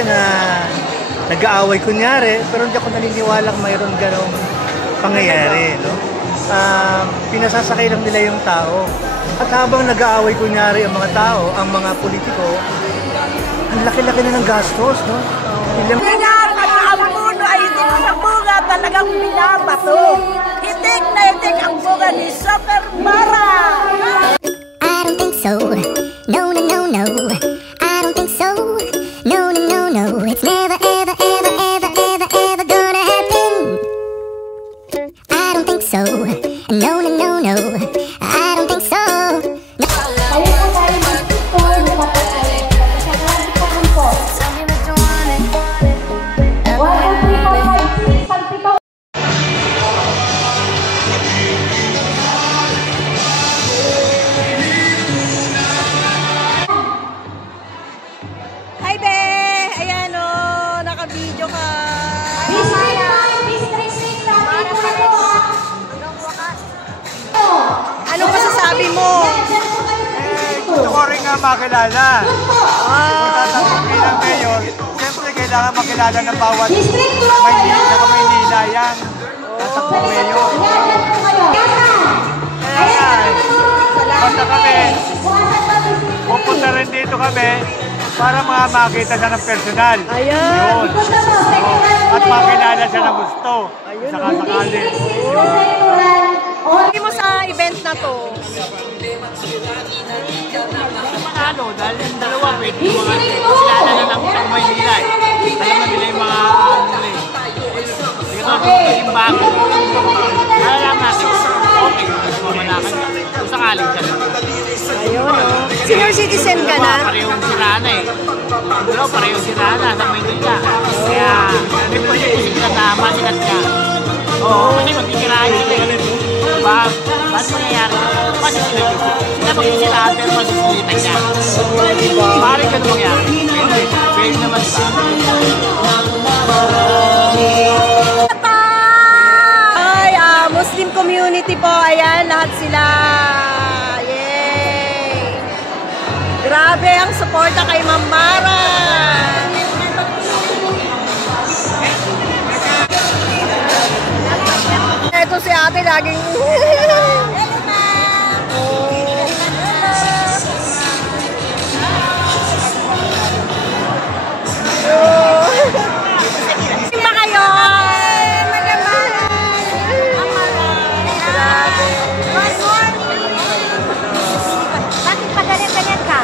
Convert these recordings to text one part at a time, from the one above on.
na nag-aaway kunyari, pero hindi ako naniniwalang mayroon ganong pangyayari, no? Pinasasakay lang nila yung tao. At habang nag-aaway kunyari ang mga tao, ang mga politiko, ang laki-laki na ng gastos, no? Ang puno ay hindi ko sa bunga talagang binabato. Hitik na hitik ang bunga ni Super Mara. I don't think so. No, no, no, no. I don't think so. No, no, no, no. It's never, ever, ever, ever, ever, ever gonna happen. I don't think so. No, no, no, no. I don't think so. Hi, be! Ayan o, naka-video ka. Ano masasabi mo? Gusto ko rin nga makilala. Kung tatanggapin ng mayor, siyempre kailangan makilala ng bawat Maynila yan. Tatakbong mayor. Kaya basta kami, pupunta rin dito kami para makita siya ng personal. Ayan. At makilala siya ng gusto. Saka sakali. Hindi mo sa event na to. Manalo, dahil yung dalawa pwede yung mga kilala na ng Maynila eh. Alam na nila yung mga ito, yung bago. Kaya lang natin, okay, mamanakan ka. Kung sakaling ka na. Ayun o. Senior citizen ka na? Parehong sirana eh. Pero parehong sirana sa Maynila. Kaya, may pwede na tama, sikat ka. Oo, kasi magkikirahin sila eh. Diba? Ba't mangyayari? Kasi sila magkikirahin pero masisilitan niya. Maaaring ka na mangyari. Pwede naman ba? Ay, Muslim community po. Ayan, lahat sila. Yay! Grabe ang suporta kay Ma'am Mara. Ito si ate laging... Simba kayo! Bakit pagalit-galit ka?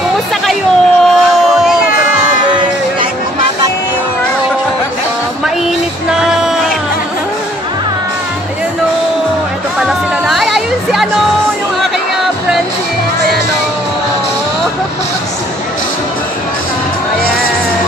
Kumusta kayo? Mainit na. Ayan o. Ito pala sila na. Ay, ayun si ano, yung aking friendship. Ayan o. Ayan.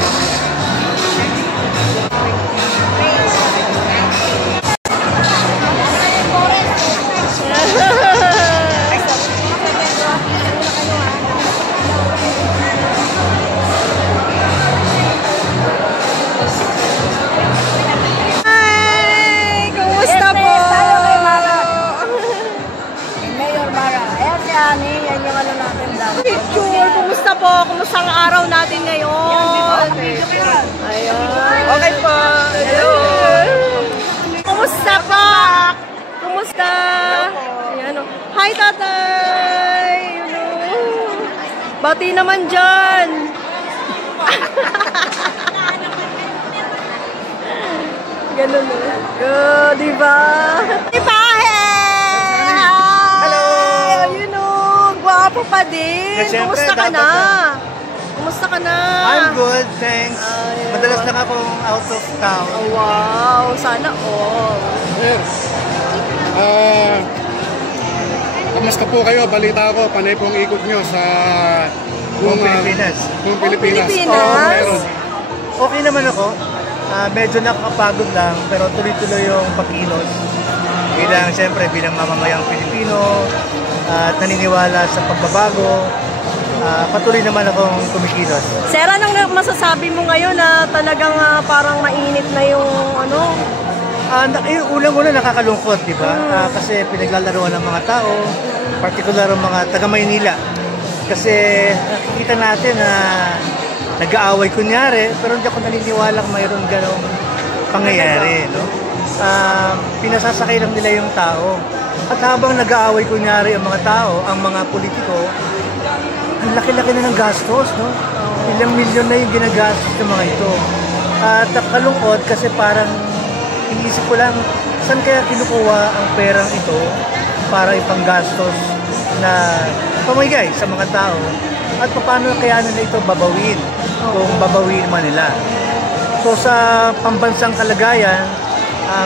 Picture, kumusta po? Kumusta ang araw natin ngayon? Ayun. Okay po. Hello. Kumusta po? Kumusta? Ayan o. Hi, tatay! Bati naman dyan. Ganun o. Diba? Diba? Gwapo pa din. Yeah, kumusta ka na? Kumusta ka na? I'm good, thanks. Madalas lang akong out of town. Oh, wow, sana all. Yes. Kamusta po kayo? Balita ko, panay pong ikot nyo sa buong Pilipinas. Buong Pilipinas. Pilipinas? Okay naman ako. Medyo nakakapagod lang, pero tuloy-tuloy yung pagkilos. Siyempre, bilang mamamayang Pilipino, at naniniwala sa pagbabago, patuloy naman akong kumikilos. Sir, anong masasabi mo ngayon na talagang parang mainit na yung Unang-una nakakalungkot, di ba? Kasi pinaglalaruan ng mga tao, partikular ang mga taga-Maynila. Kasi nakikita natin na nag-aaway kunyari, pero hindi ako naniniwalang mayroon ganong pangyayari, no? Pinasasakay lang nila yung tao. At habang nag-aaway kunyari ang mga tao, ang mga politiko, ang laki-laki na ng gastos, no? Ilang milyon na yung ginagastos ng mga ito. At kalungkot kasi parang iniisip ko lang, saan kaya kinukuha ang perang ito para ipanggastos na pamigay sa mga tao? At paano kaya nila ito babawin kung babawin man nila? So sa pambansang kalagayan,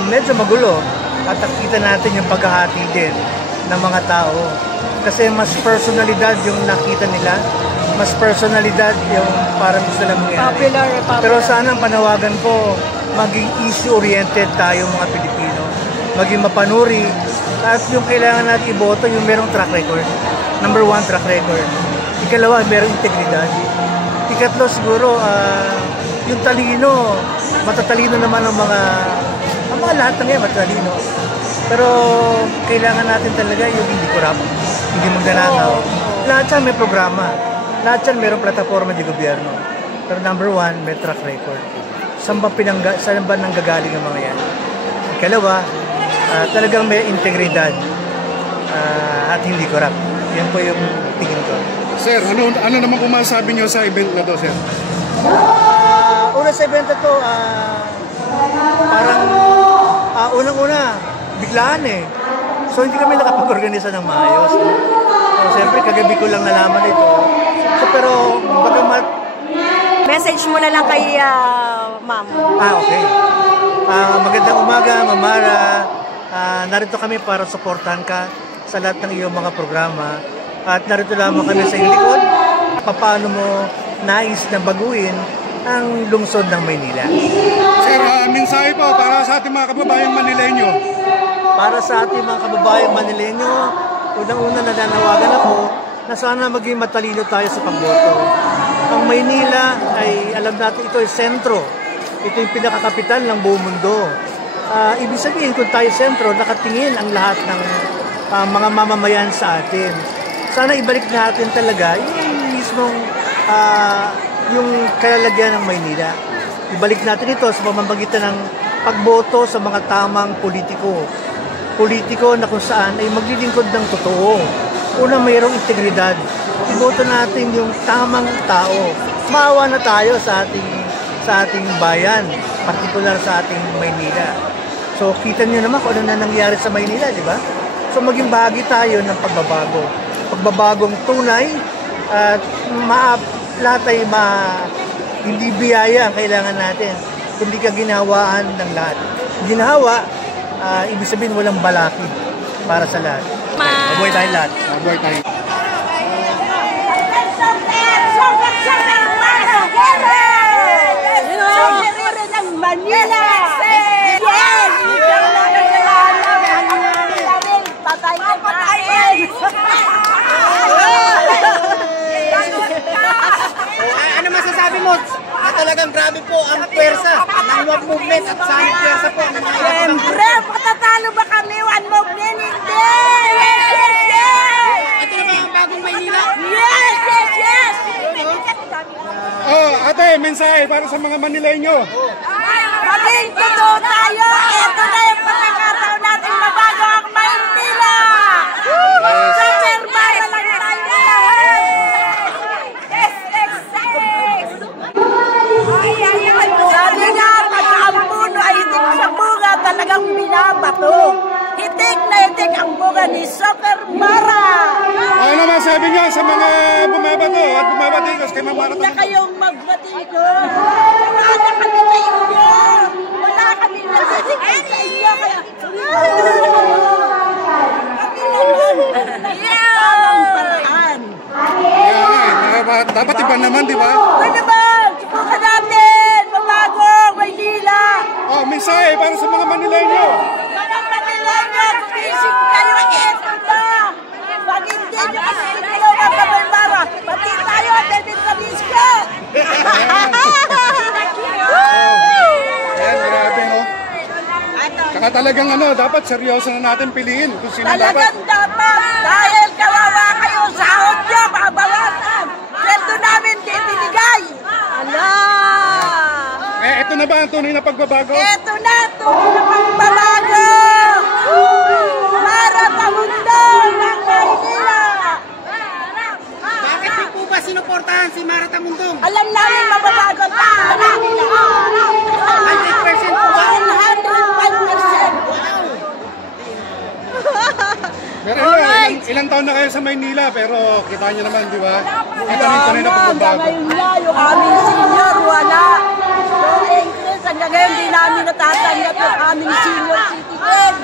medyo magulo at nakikita natin yung paghahati din ng mga tao. Kasi mas personalidad yung nakita nila, mas personalidad yung parang gusto lang mangyari. Popular. Pero sana ang panawagan ko, maging issue-oriented tayo mga Pilipino. Maging mapanuri. At yung kailangan natin iboto, yung merong track record. Number 1, track record. Ikalawa, merong integridad. Ikatlo siguro, yung talino. Matatalino naman ang mga lahat ng yan, matatalino. Pero kailangan natin talaga yung hindi corrupt, hindi magnanakaw. Lahat yan may programa. Lahat yan mayroong plataforma di gobyerno. Pero number 1, may track record. Saan ba nanggagaling ang mga yan? Ikalawa, talagang may integridad at hindi corrupt. Yan po yung tingin ko. Sir, ano naman kung masasabi nyo sa event na to, sir? Una sa event na to, parang unang-una, biglaan eh. So hindi kami nakapag-organisa ng maayos. So siyempre, kagabi ko lang nalaman ito. So pero, bagamat Message mo na lang kay ma'am. Okay. Magandang umaga, Mamara. Narito kami para suportahan ka sa lahat ng iyong mga programa. At narito lamang kami sa iyong likod. Paano mo nais na baguhin ang lungsod ng Maynila. Sir, mensahe po para sa ating mga kababayang Manileño. Para sa ating mga kababayang Manileño, unang-una nananawagan ako na sana maging matalino tayo sa pagboto. Ang Maynila ay, alam natin, ito ay sentro. Ito yung pinakakapital ng buong mundo. Ibig sabihin, kung tayo sentro, nakatingin ang lahat ng mga mamamayan sa atin. Sana ibalik natin talaga yung mismong yung kalalagyan ng Maynila. Ibalik natin ito sa pamamagitan ng pagboto sa mga tamang politiko. Politiko na kung saan ay maglilingkod ng totoo. Una, mayroong integridad. Iboto natin yung tamang tao. Maawa na tayo sa ating bayan, partikular sa ating Maynila. So, kita niyo naman kung ano na nangyari sa Maynila, di ba? So, maging bahagi tayo ng pagbabago. Pagbabagong tunay at lahat ay hindi biyaya ang kailangan natin, kundi kaginhawaan ng lahat. Ginawa, ibig sabihin walang balakid para sa lahat. Mabuhay tayo lahat. Mabuhay tayo. Manila! Yes! Patay ka patayin! Ano masasabi mo? Na talagang grabe po ang pwersa ng One Movement at sa pwersa po ng mga Siyempre, patatalo ba kami? One Movement? Hindi! Yes! Ito na ba ang bagong Maynila? Yes! Ate, mensahe para sa mga Manileño. Maging totoo tayo! Ito na yung pagkakataon natin mabago ang Maynila! Sa Permana lang tayo! Sabi nga, pagka ang puno ay hitik sa bunga, talagang binabato. Hitik na hitik ang bunga ni Super Mara. Ano masabi niyo sa mga bumabato at bumabatikos kay Mamara? Huwag na kayong magbatikos. Wala kami sa inyo. Wala kami nagbatikos sa inyo. Kaya, tamang paraan. Dapat iba naman, di ba? Pwede ba? Subukan natin. Mabago, Maynila. Mensahe para sa mga Manileño. Mga Manileño, isip kayo, ito na. Pag hindi nyo kasi sinulungan sa Maymara, pati tayo, David Fabisco. Ayan, grabe, no? talagang dapat seryoso na natin piliin kung sino dapat. Talagang dapat. Dahil kawawa kayo, sahod nyo, babawasan. Sweldo namin, di binigay. Ala! Ito na ba ang tunay na pagbabago? Ito na, tunay na pagbabago. Para sa mundo ng Maynila. Bakit di po ba sinuportahan si Mara Tamundong? Alam namin mababago pa. 100% po ba? 105%. Pero ilang taon na kayo sa Maynila, pero kita nyo naman, di ba? Ito Wala rin tunay na na, pagbabago. ngayon na, yung aming senior, wala. Yung increase, hanggang ngayon, di namin natatanggap yung aming senior citizen.